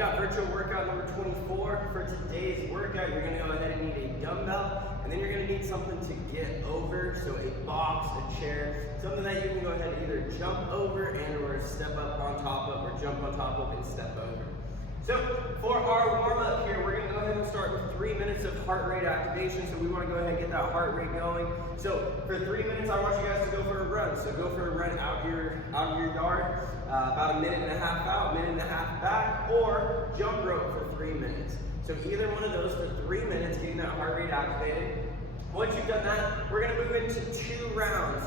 got virtual workout number 24. For today's workout, you're gonna go ahead and need a dumbbell, and then you're gonna need something to get over, so a box, a chair, something that you can go ahead and either jump over and or step up on top of, or jump on top of and step over. So for our warm up here, we're gonna go ahead and start with 3 minutes of heart rate activation. So we wanna go ahead and get that heart rate going. So for 3 minutes, I want you guys to go for a run. So go for a run out your yard, about a minute and a half out, minute and a half back, or jump rope for 3 minutes. So either one of those for 3 minutes, getting that heart rate activated. Once you've done that, we're gonna move into two rounds.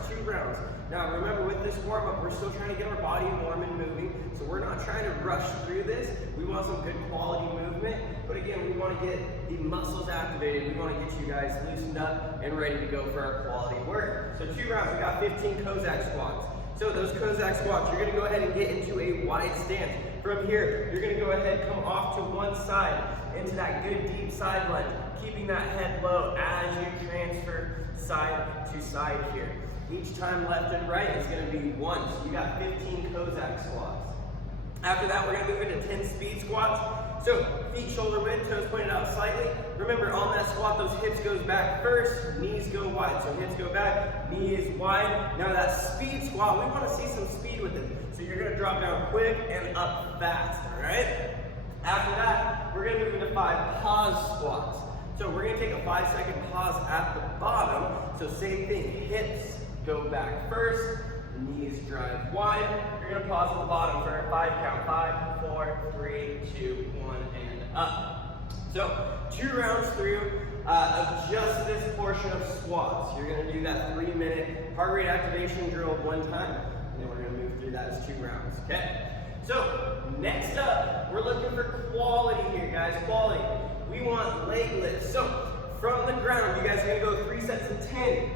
Now remember, with this warm up, we're still trying to get our body warm and moving. So we're not trying to rush through this. We want some good quality movement. But again, we want to get the muscles activated. We want to get you guys loosened up and ready to go for our quality work. So 2 rounds, we got 15 Cossack squats. So those Cossack squats, you're gonna go ahead and get into a wide stance. From here, you're gonna go ahead, come off to one side, into that good deep side lunge, keeping that head low as you transfer side to side here. Each time left and right is gonna be 1. So you got 15 Cossack squats. After that, we're gonna move into 10 speed squats. So feet shoulder width, toes pointed out slightly. Remember, on that squat, those hips goes back first, knees go wide. So hips go back, knee is wide. Now that speed squat, we wanna see some speed with it. So you're gonna drop down quick and up fast, all right? After that, we're gonna move into 5 pause squats. So we're gonna take a 5-second pause at the bottom. So same thing, hips go back first, knees drive wide. You're gonna pause at the bottom for a 5 count. 5, 4, 3, 2, 1, and up. So 2 rounds through of just this portion of squats. You're gonna do that 3-minute heart rate activation drill 1 time, and then we're gonna move through that as 2 rounds, okay? So next up, we're looking for quality here, guys, quality. We want leg lifts. So from the ground, you guys are gonna go 3 sets of 10.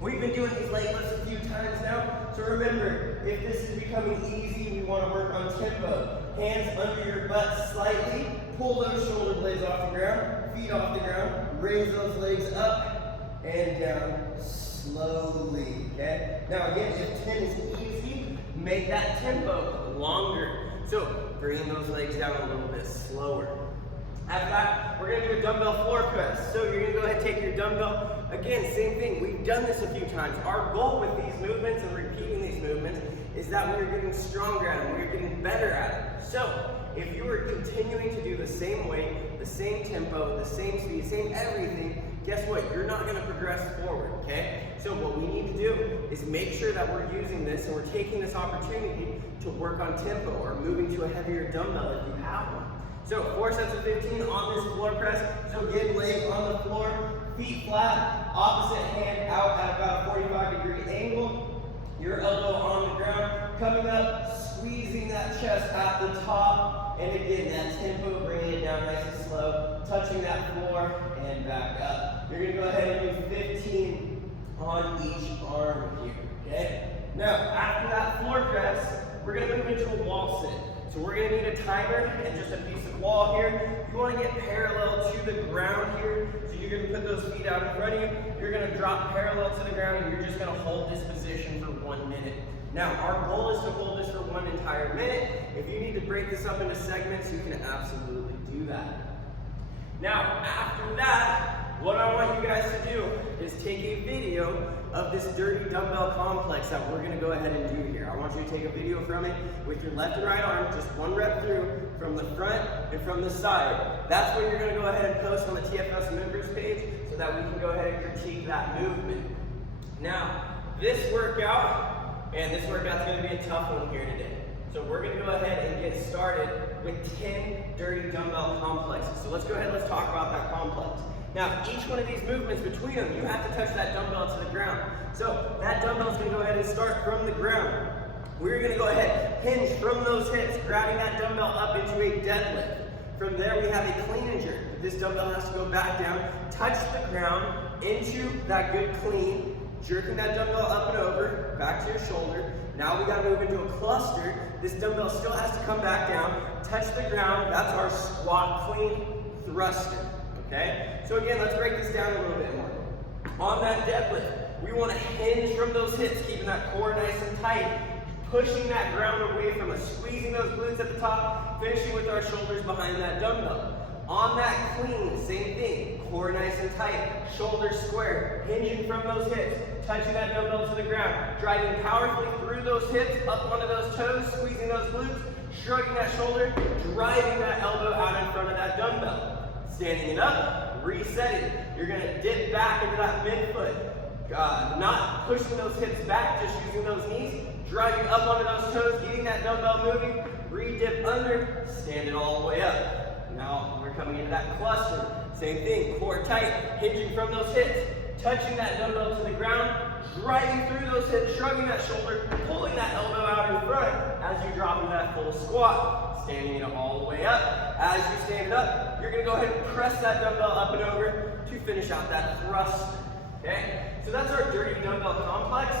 We've been doing these leg lifts a few times now, so remember, if this is becoming easy, we want to work on tempo. Hands under your butt slightly, pull those shoulder blades off the ground, feet off the ground, raise those legs up and down slowly, okay? Now again, if 10 is easy, make that tempo longer. So bring those legs down a little bit slower. After that, we're gonna do a dumbbell floor press. So you're gonna go ahead and take your dumbbell. Again, same thing, we've done this a few times. Our goal with these movements and repeating these movements is that we're getting stronger at them, we're getting better at it. So if you are continuing to do the same weight, the same tempo, the same speed, same everything, guess what? You're not gonna progress forward, okay? So what we need to do is make sure that we're using this and we're taking this opportunity to work on tempo or moving to a heavier dumbbell if you have one. So 4 sets of 15 on this floor press. So get legs on the floor, feet flat, opposite hand out at about a 45-degree angle. Your elbow on the ground, coming up, squeezing that chest at the top. And again, that tempo, bringing it down nice and slow, touching that floor and back up. You're gonna go ahead and do 15 on each arm here, okay? Now, after that floor press, we're gonna move into a wall sit. So we're gonna need a timer and just a piece of wall here. You wanna get parallel to the ground here. So you're gonna put those feet out in front of you. You're gonna drop parallel to the ground and you're just gonna hold this position for 1 minute. Now, our goal is to hold this for 1 entire minute. If you need to break this up into segments, you can absolutely do that. Now, after that, what I want you guys to do is take a video of this dirty dumbbell complex that we're gonna go ahead and do here. I want you to take a video from it with your left and right arm, just 1 rep through, from the front and from the side. That's what you're gonna go ahead and post on the TFS members page so that we can go ahead and critique that movement. Now, this workout's gonna be a tough one here today. So we're gonna go ahead and get started with 10 dirty dumbbell complexes. So let's go ahead and let's talk about that complex. Now, each one of these movements between them, you have to touch that dumbbell to the ground. So that dumbbell's gonna go ahead and start from the ground. We're gonna go ahead, hinge from those hips, grabbing that dumbbell up into a deadlift. From there, we have a clean and jerk. This dumbbell has to go back down, touch the ground, into that good clean, jerking that dumbbell up and over, back to your shoulder. Now we gotta move into a cluster. This dumbbell still has to come back down, touch the ground. That's our squat clean thruster. Okay? So again, let's break this down a little bit more. On that deadlift, we want to hinge from those hips, keeping that core nice and tight, pushing that ground away from us, squeezing those glutes at the top, finishing with our shoulders behind that dumbbell. On that clean, same thing, core nice and tight, shoulders square, hinging from those hips, touching that dumbbell to the ground, driving powerfully through those hips, up onto those toes, squeezing those glutes, shrugging that shoulder, driving that elbow out in front of that dumbbell. Standing it up, resetting. You're gonna dip back into that midfoot, not pushing those hips back, just using those knees, driving up onto those toes, getting that dumbbell moving, re-dip under, stand it all the way up. Now we're coming into that cluster. Same thing, core tight, hinging from those hips, touching that dumbbell to the ground, driving through those hips, shrugging that shoulder, pulling that elbow out in front as you drop into that full squat. Standing it all the way up. As you stand it up, you're gonna go ahead and press that dumbbell up and over to finish out that thrust. Okay? So that's our dirty dumbbell complex.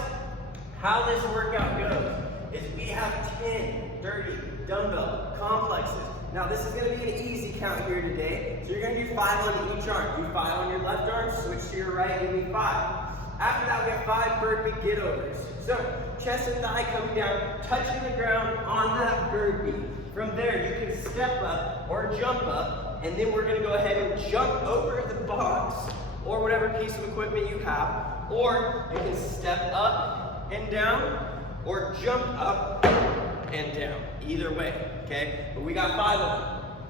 How this workout goes is we have 10 dirty dumbbell complexes. Now this is going to be an easy count here today. So you're going to do 5 on each arm. Do 5 on your left arm, switch to your right, give me 5. After that, we have 5 burpee get-overs. So chest and thigh coming down, touching the ground on that burpee. From there, you can step up or jump up, and then we're going to go ahead and jump over the box or whatever piece of equipment you have, or you can step up and down or jump up and down. Either way, okay? But we got 5 of them.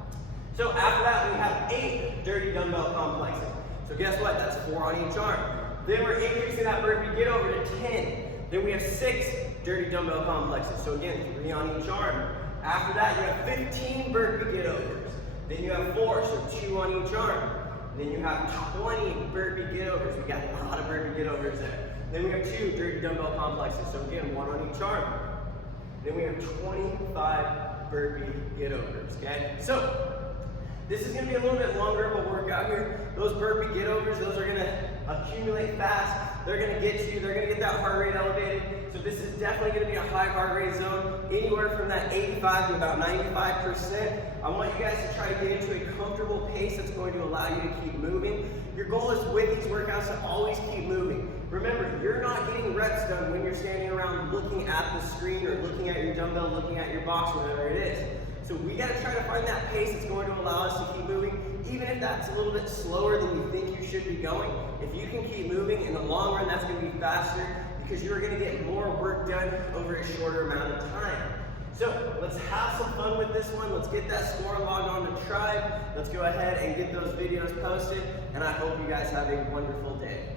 So after that, we have 8 dirty dumbbell complexes. So guess what? That's 4 on each arm. Then we're increasing that burpee get over to 10. Then we have 6 dirty dumbbell complexes. So again, 3 on each arm. After that, you have 15 burpee get overs. Then you have 4, so 2 on each arm. Then you have 20 burpee get overs. We got a lot of burpee get overs there. Then we have 2 dirty dumbbell complexes. So again, 1 on each arm. Then we have 25 burpee get-overs, okay? So, this is gonna be a little bit longer of a workout here. Those burpee get-overs, those are gonna accumulate fast. They're gonna get you, they're gonna get that heart rate elevated. So this is definitely gonna be a high heart rate zone, anywhere from that 85 to about 95%. I want you guys to try to get into a comfortable pace that's going to allow you to keep moving. Your goal is with these workouts to always keep moving. Remember, you're not getting reps done when you're standing around looking at the screen or looking at your dumbbell, looking at your box, whatever it is. So we gotta try to find that pace that's going to allow us to keep moving, even if that's a little bit slower than you think you should be going. If you can keep moving, in the long run, that's gonna be faster because you're gonna get more work done over a shorter amount of time. So let's have some fun with this one. Let's get that score logged on to Tribe. Let's go ahead and get those videos posted, and I hope you guys have a wonderful day.